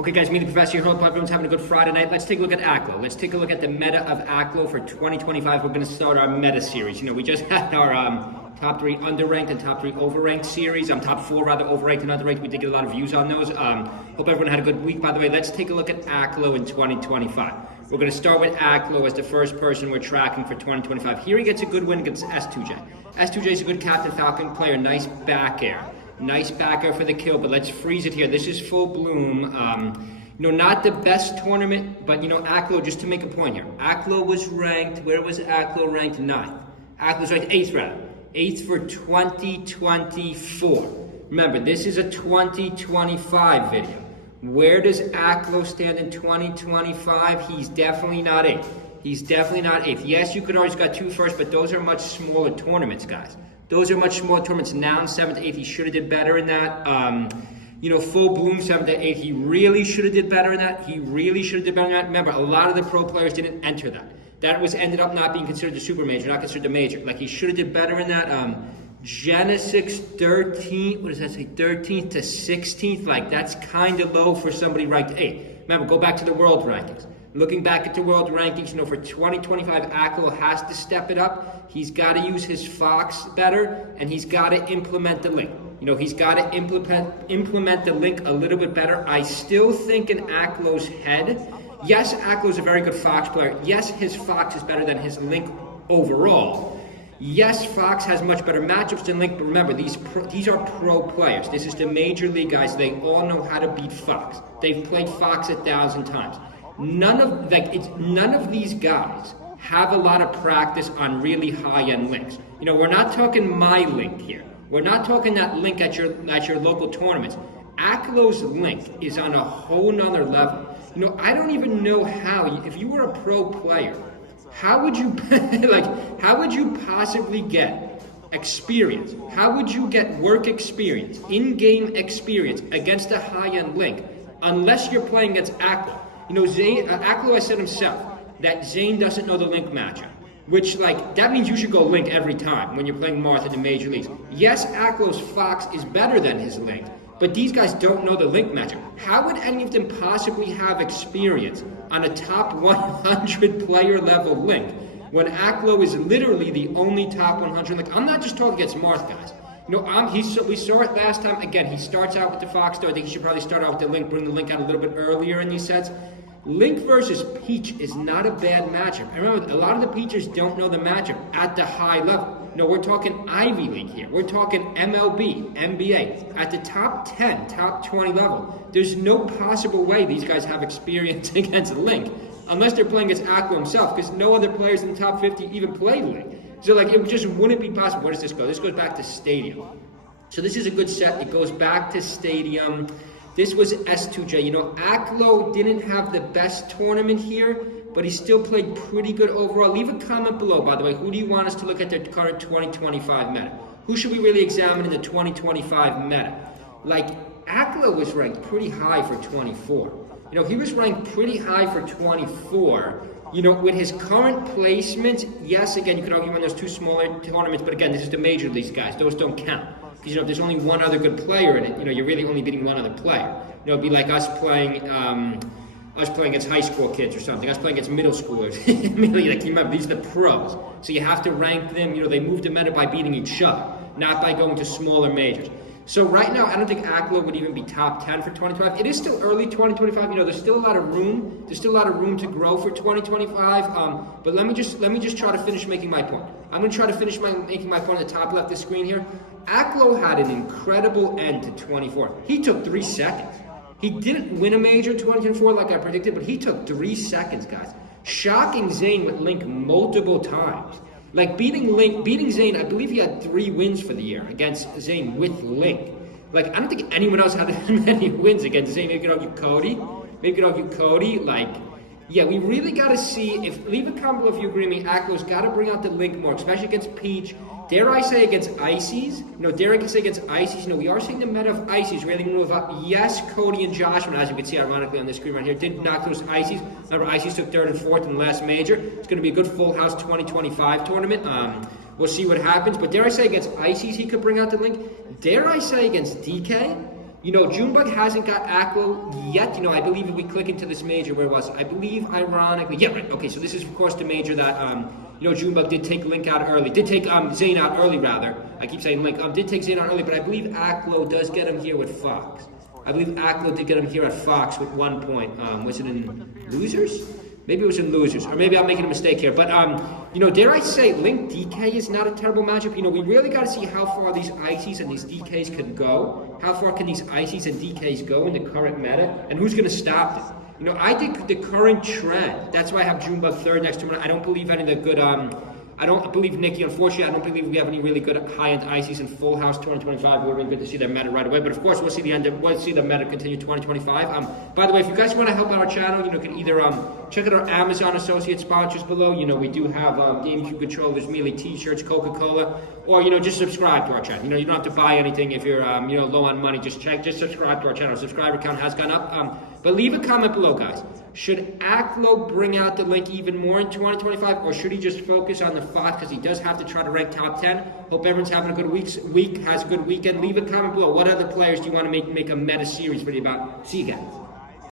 Okay guys, me the Professor here. Hope everyone's having a good Friday night. Let's take a look at AKLO. Let's take a look at the meta of AKLO for 2025. We're going to start our meta series. You know, we just had our top 3 underranked and top 3 overranked series. Top 4 rather overranked and underranked. We did get a lot of views on those. Hope everyone had a good week. By the way, let's take a look at AKLO in 2025. We're going to start with AKLO as the first person we're tracking for 2025. Here he gets a good win against S2J. S2J is a good Captain Falcon player. Nice back air. Nice back air for the kill, but let's freeze it here. This is full bloom. You know, not the best tournament, but you know, AKLO, just to make a point here, AKLO was ranked, where was AKLO ranked? 9th. AKLO was ranked 8th rather. 8th for 2024. Remember, this is a 2025 video. Where does AKLO stand in 2025? He's definitely not 8th. He's definitely not 8th. Yes, you could always got 2 first, but those are much smaller tournaments, guys. Those are much smaller tournaments. Now in 7th, 8th, he should have did better in that. You know, full bloom 7th to 8th, he really should have did better in that. He really should have did better in that. Remember, a lot of the pro players didn't enter that. That was ended up not being considered the super major, not considered the major. Like, he should have did better in that. Genesis 13th, what does that say? 13th to 16th, like, that's kind of low for somebody ranked 8th. Remember, go back to the world rankings. Looking back at the world rankings, you know, for 2025, AKLO has to step it up. He's got to use his Fox better, and he's got to implement the link. You know, he's got to implement the link a little bit better. I still think in AKLO's head, yes, AKLO's a very good Fox player. Yes, his Fox is better than his link overall. Yes, Fox has much better matchups than Link, but remember, these are pro players. This is the major league guys. They all know how to beat Fox. They've played Fox 1,000 times. None of these guys have a lot of practice on really high-end links. You know, we're not talking my link here. We're not talking that link at your local tournaments. AKLO's link is on a whole nother level. You know, I don't even know how, if you were a pro player, how would you how would you possibly get experience? How would you get work experience, in-game experience against a high-end link unless you're playing against AKLO? You know, AKLO has said himself that Zane doesn't know the link matchup, which, like, that means you should go link every time when you're playing Marth in the major leagues. Yes, AKLO's Fox is better than his link, but these guys don't know the link matchup. How would any of them possibly have experience on a top 100 player level link when AKLO is literally the only top 100 link? I'm not just talking against Marth, guys. You know, we saw it last time. Again, he starts out with the Fox, though. I think he should probably start out with the Link, bring the Link out a little bit earlier in these sets. Link versus Peach is not a bad matchup. And remember, a lot of the Peachers don't know the matchup at the high level. No, we're talking Ivy League here. We're talking MLB, NBA. At the top 10, top 20 level, there's no possible way these guys have experience against Link unless they're playing against AKLO himself, because no other players in the top 50 even play Link. So, like, it just wouldn't be possible. Where does this go? This goes back to Stadium. So this is a good set. It goes back to Stadium. This was S2J. You know, AKLO didn't have the best tournament here, but he still played pretty good overall. Leave a comment below, by the way. Who do you want us to look at their current 2025 meta? Who should we really examine in the 2025 meta? Like, AKLO was ranked pretty high for 24. You know, he was ranked pretty high for 24. You know, with his current placement, yes, again, you could argue on those 2 smaller tournaments, but again, this is the major leagues, guys. Those don't count. Because, you know, if there's only one other good player in it, you know, you're really only beating one other player. You know, it'd be like us playing against high school kids or something, us playing against middle schoolers. Like, you remember, these are the pros. So you have to rank them. You know, they move the meta by beating each other, not by going to smaller majors. So right now, I don't think AKLO would even be top 10 for 2025. It is still early 2025. You know, there's still a lot of room. There's still a lot of room to grow for 2025. But let me just try to finish making my point. I'm going to try to finish making my point at the top left of the screen here. AKLO had an incredible end to 24. He took 3 seconds. He didn't win a major 2024 like I predicted, but he took 3 seconds, guys. Shocking Zane with Link multiple times. Like, beating Zane, I believe he had 3 wins for the year against Zane with Link. Like, I don't think anyone else had many wins against Zane. Maybe you could argue Cody. Like, yeah, we really got to see, leave a comment below if you agree with me, AKLO's got to bring out the Link more, especially against Peach. Dare I say against Ices? You know, dare I say against Ices? You know, we are seeing the meta of Ices really move up. Yes, Cody and Joshua, as you can see ironically on the screen right here, did knock those Ices. Remember, Ices took 3rd and 4th in the last major. It's going to be a good full house 2025 tournament. We'll see what happens. But dare I say against Ices he could bring out the Link? Dare I say against DK? You know, Junebug hasn't got AKLO yet. You know, I believe if we click into this major, where it was, I believe, ironically, yeah, right. Okay, so this is of course the major that you know, Junebug did take Link out early, did take Zane out early rather. I keep saying Link, did take Zane out early, but I believe AKLO does get him here with Fox. I believe AKLO did get him here at Fox with 1 point. Was it in Losers? Maybe it was in Losers, or maybe I'm making a mistake here. But, you know, dare I say, Link DK is not a terrible matchup. You know, we really got to see how far these Ices and these DKs can go. How far can these Ices and DKs go in the current meta? And who's going to stop them? You know, I think the current trend, that's why I have Junebug third next to him. I don't believe any of the good, I don't believe Nikki, unfortunately, I don't believe we have any really good high-end Ices in Full House 2025. It would have been good to see that meta right away. But of course, we'll see the meta continue 2025. By the way, if you guys want to help out our channel, you know, can either check out our Amazon associate sponsors below. You know, we do have GameCube controllers, Melee t-shirts, Coca-Cola, or, you know, just subscribe to our channel. You know, you don't have to buy anything if you're, you know, low on money. Just subscribe to our channel. Subscriber count has gone up. But leave a comment below, guys. Should AKLO bring out the Link even more in 2025, or should he just focus on the Fox because he does have to try to rank top 10? Hope everyone's having a good week, has a good weekend. Leave a comment below. What other players do you want to make a meta series video about? See you guys.